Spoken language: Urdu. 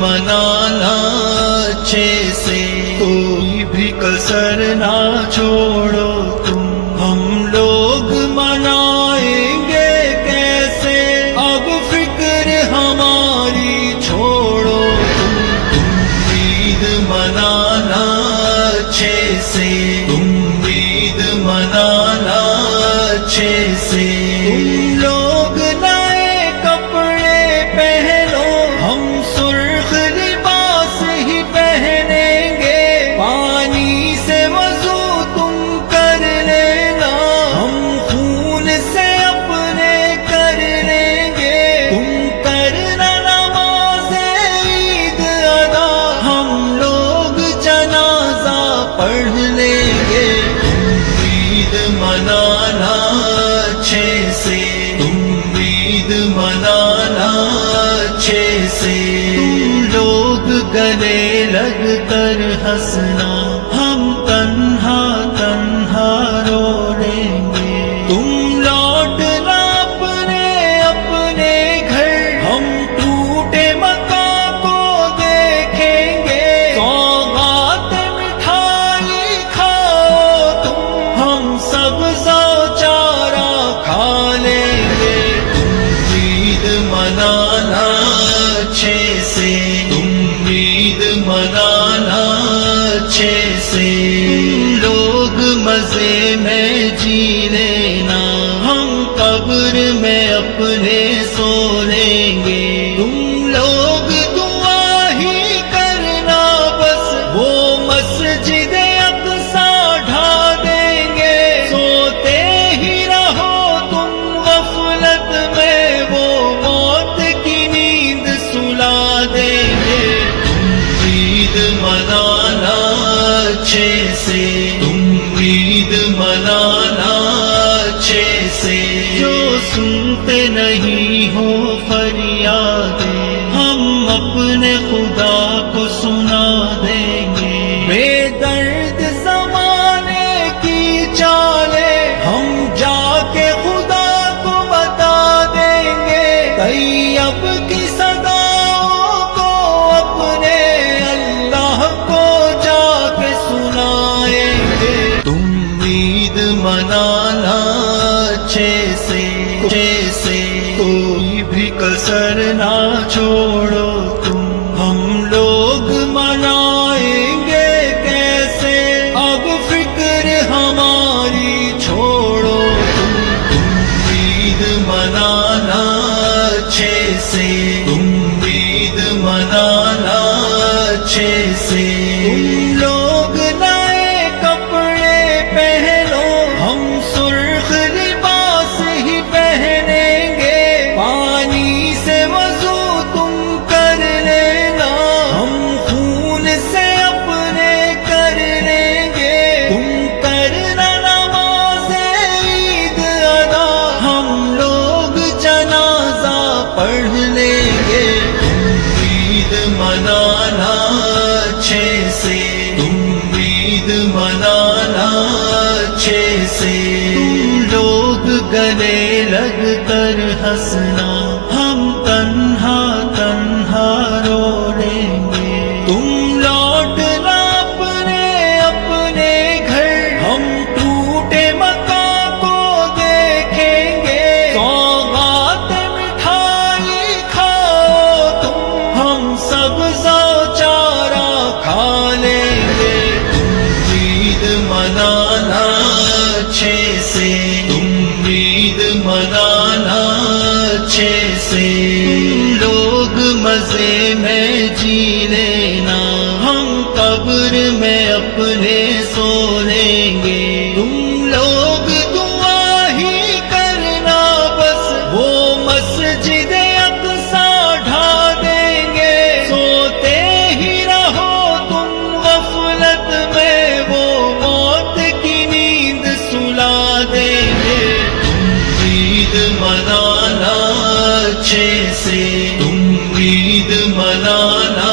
منانا اچھے سے، کوئی بھی کسر نہ چھوڑو تم، ہم لوگ منائیں گے کیسے، اب فکر ہماری چھوڑو تم عید منانا اچھے سے، تم عید منانا اچھے سے، تم لوگ نئے کپڑے پہنو، ہم سرخ لباس ہی پہنیں گے، پانی سے وضو تم کر لینا، ہم خون سے اپنے کر لیں گے، تم کرنا نماز عید ادا، ہم لوگ جنازہ پڑھ لیں گے، تم عید منانا اچھے سے، تم عید منانا اچھے سے، تم لوگ گلے لگ کر ہنسنا، ہم تنہا تنہا رو لیں گے، تم لوٹنا اپنے اپنے گھر، ہم ٹوٹے مکان کو دیکھیں گے، سوغات مٹھائی کھاؤ تم، ہم سب چارہ کھا لیں گے، تم عید منانا اچھے سے، تم عید منانا اچھے سے، تم لوگ مزے میں جی لینا، ہم قبر میں اپنے سو لیں گے، تم لوگ دعا ہی کرنا بس، وہ مسجد اقصیٰ ڈھا دیں گے، سوتے ہی رہو تم غفلت میں، وہ موت کی نیند سلا دیں گے، تم عید منانا اچھے سے، تم عید منانا اچھے سے، جو سنتے نہیں ہو فریادیں، ہم اپنے خدا کو سنا دیں گے، بے درد زمانے کی چالیں ہم جا کے خدا کو بتا دیں گے، طیب کی صداؤں کو اپنے اللہ کو جا کے سنائیں گے، تم عید منانا اچھے سے، کوئی بھی کسر نہ چھوڑو تم، ہم لوگ منائیں گے کیسے، اب فکر ہماری چھوڑو تم عید منانا اچھے سے، تم عید منانا اچھے سے، تم لوگ نئے کپڑے پہنو، ہم سرخ لباس ہی پہنیں گے، پانی سے وضو تم کر لینا، ہم خون سے اپنے کر لیں گے، تم کرنا نماز عید ادا، ہم لوگ جنازہ پڑھ لیں گے، تم عید منانا اچھے سے، تم عید منانا اچھے سے، تم لوگ گلے لگ کر ہنسنا، ہم تنہا تنہا رو لیں گے، تم لوٹنا اپنے اپنے گھر، ہم ٹوٹے مکان کو دیکھیں گے، سوغات مٹھائی کھاؤ تم، ہم سب چارہ کھا لیں گے، تم عید منانا اچھے سے، تم عید منانا اچھے سے، تم لوگ مزے میں جی لینا، ہم قبر میں اپنے سو لیں گے، تم لوگ دعا ہی کرنا بس، وہ مسجد اقصیٰ ڈھا دیں گے، سوتے ہی رہو تم غفلت میں، وہ موت کی نیند سلا دیں گے، تم عید منانا اچھے سے، تم عید منانا